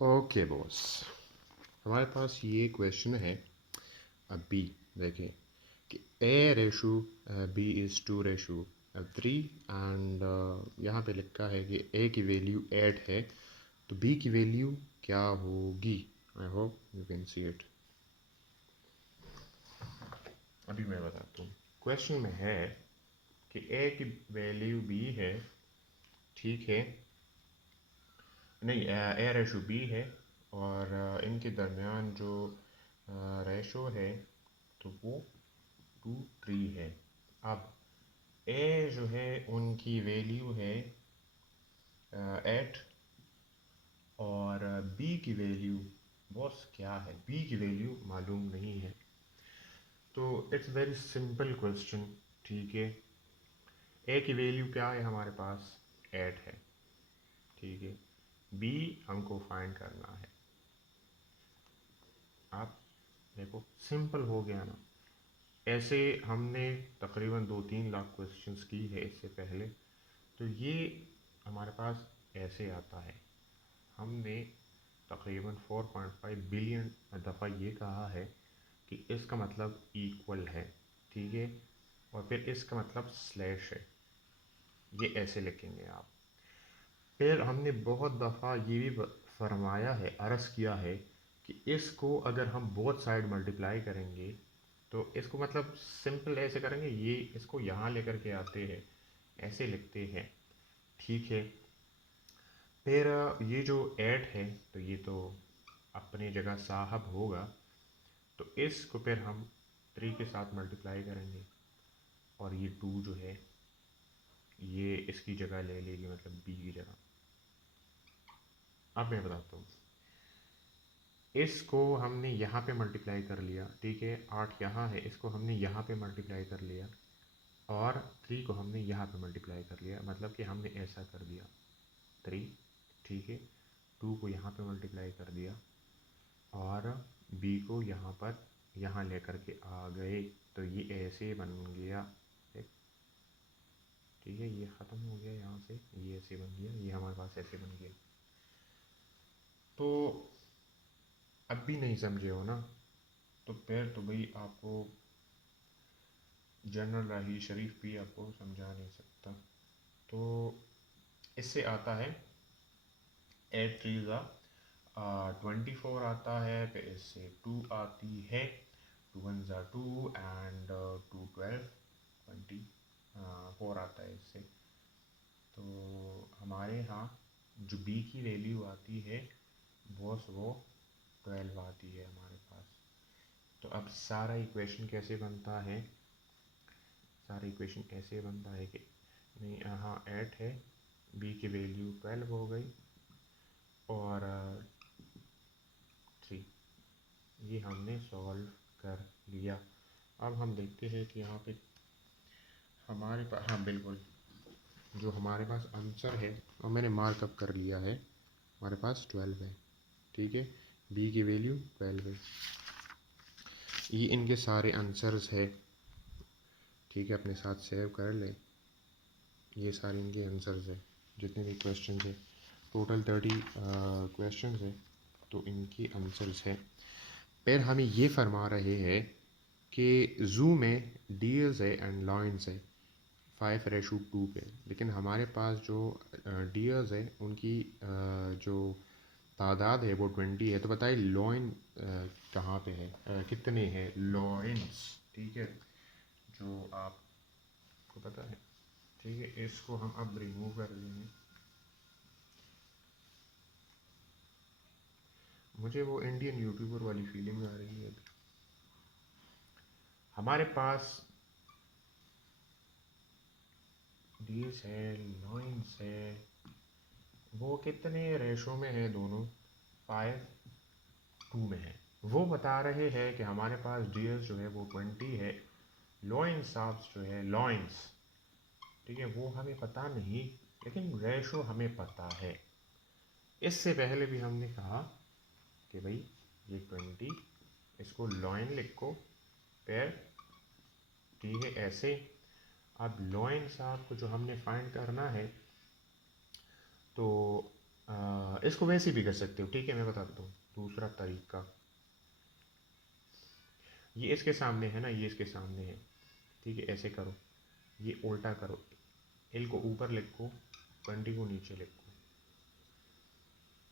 Okay boss, हमारे पास ये question है। अब बी देखें कि ए रेशू बी इज़ 2:3 एंड यहाँ पे लिखा है कि ए की वैल्यू 8 है, तो बी की वैल्यू क्या होगी? I hope you can see it. अभी मैं बताता हूँ। क्वेश्चन में है कि ए की वैल्यू बी है, ठीक है, नहीं, ए रेशो बी है और इनके दरमियान जो रेशो है तो वो 2:3 है। अब ए जो है उनकी वैल्यू है 8 और बी की वैल्यू बॉस क्या है? बी की वैल्यू मालूम नहीं है, तो इट्स वेरी सिंपल क्वेश्चन, ठीक है। ए की वैल्यू क्या है हमारे पास? 8 है, ठीक है। बी हमको फाइंड करना है। आप देखो, सिंपल हो गया ना। ऐसे हमने तकरीबन 2-3 लाख क्वेश्चंस की है इससे पहले, तो ये हमारे पास ऐसे आता है। हमने तकरीबन 4.5 बिलियन दफ़ा ये कहा है कि इसका मतलब इक्वल है, ठीक है, और फिर इसका मतलब स्लैश है, ये ऐसे लिखेंगे आप। फिर हमने बहुत दफ़ा ये भी फरमाया है, अर्ज़ किया है कि इसको अगर हम बोथ साइड मल्टीप्लाई करेंगे तो इसको मतलब सिंपल ऐसे करेंगे, ये इसको यहाँ लेकर के आते हैं, ऐसे लिखते हैं, ठीक है। फिर ये जो 8 है तो ये तो अपनी जगह साहब होगा, तो इसको फिर हम 3 के साथ मल्टीप्लाई करेंगे और ये 2 जो है ये इसकी जगह ले लेगी, मतलब बी की जगह। अब मैं बताता हूँ, इसको हमने यहाँ पे मल्टीप्लाई कर लिया, ठीक है। 8 यहाँ है, इसको हमने यहाँ पे मल्टीप्लाई कर लिया और 3 को हमने यहाँ पे मल्टीप्लाई कर लिया, मतलब कि हमने ऐसा कर दिया 3, ठीक है। 2 को यहाँ पे मल्टीप्लाई कर दिया और बी को यहाँ पर यहाँ लेकर के आ गए, तो ये ऐसे बन गया, ठीक है। ये ख़त्म हो गया यहाँ से, ये ऐसे बन गया, ये हमारे पास ऐसे बन गया। तो अब भी नहीं समझे हो ना? तो फिर तो भाई आपको जनरल राही शरीफ भी आपको समझा नहीं सकता। तो इससे आता है 8 3 24 आता है, फिर इससे 2 आती है, 2 1 2 एंड 2 12 24 आता है इससे। तो हमारे यहाँ जो बी की वैल्यू आती है वो 12 आती है हमारे पास। तो अब सारा इक्वेशन कैसे बनता है? सारा इक्वेशन ऐसे बनता है कि नहीं, हाँ 8 है, बी की वैल्यू 12 हो गई और 3, ये हमने सॉल्व कर लिया। अब हम देखते हैं कि यहाँ पे हमारे पास, हाँ बिल्कुल, जो हमारे पास आंसर है और मैंने मार्कअप कर लिया है, हमारे पास 12 है, ठीक है। बी की वैल्यू 12 है, ये इनके सारे आंसर्स है, ठीक है। अपने साथ सेव कर ले, ये सारे इनके आंसर्स है, जितने भी क्वेश्चन है, टोटल 30 क्वेश्चन है, तो इनकी आंसर्स है। फिर हमें ये फरमा रहे हैं कि ज़ू में डियर्स है एंड लॉयंस है 5:2 पे, लेकिन हमारे पास जो डियर्स है उनकी जो तादाद है वो 20 है। तो बताइए लॉयन कहाँ पे है, कितने हैं लॉयंस, ठीक है, जो आपको पता है, ठीक है। इसको हम अब रिमूव कर देंगे। मुझे वो इंडियन यूट्यूबर वाली फीलिंग आ रही है अभी। हमारे पास डीज है, लॉइंस है, वो कितने रेशो में है? दोनों 5:2 में है। वो बता रहे हैं कि हमारे पास डीएस जो है वो 20 है, लॉइंस साब्स जो है लॉइंस, ठीक है, वो हमें पता नहीं, लेकिन रेशो हमें पता है। इससे पहले भी हमने कहा कि भाई ये 20, इसको लॉइन लिखो, फिर ठीक है ऐसे। अब लॉइन साहब को जो हमने फाइंड करना है, तो इसको वैसे भी कर सकते हो, ठीक है, मैं बता देता हूँ दूसरा तरीका। ये इसके सामने है ना, ये इसके सामने है, ठीक है, ऐसे करो, ये उल्टा करो, एल को ऊपर लिखो, 20 को नीचे लिखो,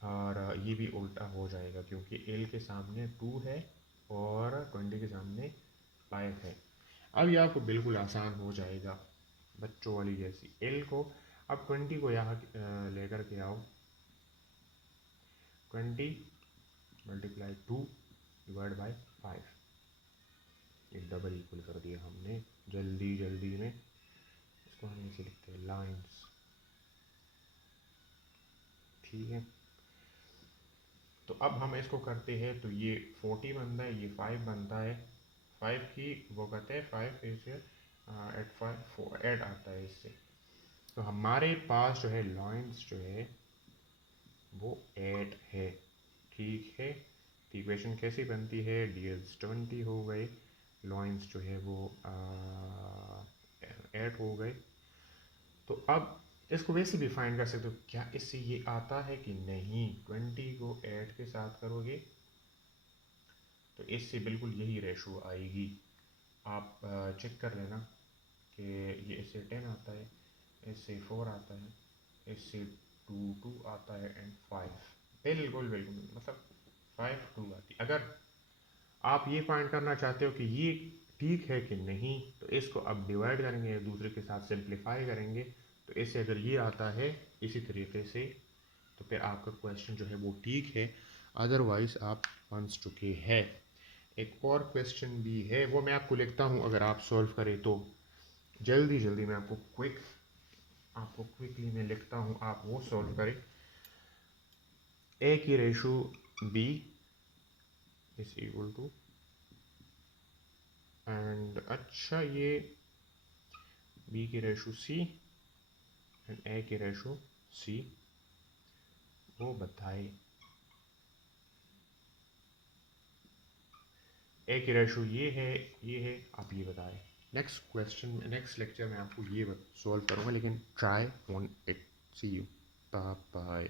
और ये भी उल्टा हो जाएगा क्योंकि एल के सामने 2 है और 20 के सामने 5 है। अब ये आपको बिल्कुल आसान हो जाएगा, बच्चों वाली जैसी। एल को अब 20 को यहाँ लेकर के आओ, 20 मल्टीप्लाई 2 डिवाइड बाई 5, एक डबल इक्वल कर दिया हमने जल्दी जल्दी में। इसको हम ऐसे लिखते हैं लाइंस, ठीक है। तो अब हम इसको करते हैं, तो ये 40 बनता है, ये 5 बनता है, 5 की वो कहते हैं 5 इज एट 5 ऐड आता है इससे। तो हमारे पास जो है लाइंस जो है वो 8 है, ठीक है। तो इक्वेशन कैसी बनती है, ds 20 हो गए, लाइंस जो है वो 8 हो गए। तो अब इसको वैसे भी फाइंड कर सकते हो, क्या इससे ये आता है कि नहीं। 20 को 8 के साथ करोगे तो इससे बिल्कुल यही रेशो आएगी। आप चेक कर लेना कि ये इससे 10 आता है, इससे 4 आता है, इससे 2 आता है एंड 5, बिल्कुल बिल्कुल मतलब 5 2 आती है। अगर आप ये फाइंड करना चाहते हो कि ये ठीक है कि नहीं, तो इसको अब डिवाइड करेंगे, एक दूसरे के साथ सिंप्लीफाई करेंगे, तो इससे अगर ये आता है इसी तरीके से, तो फिर आपका क्वेश्चन जो है वो ठीक है, अदरवाइज आप फंस चुके हैं। एक और क्वेश्चन भी है, वो मैं आपको लिखता हूँ, अगर आप सॉल्व करें तो जल्दी जल्दी मैं आपको क्विकली मैं लिखता हूँ, आप वो सॉल्व करें। ए की ratio B is equal to, and अच्छा ये बी की रेशो सी एंड ए की रेशो सी, वो बताए। ए की रेशो ये है, आप ये बताएं। नेक्स्ट क्वेश्चन, नेक्स्ट लेक्चर में आपको ये सॉल्व करूँगा, लेकिन try on it. See you, bye bye.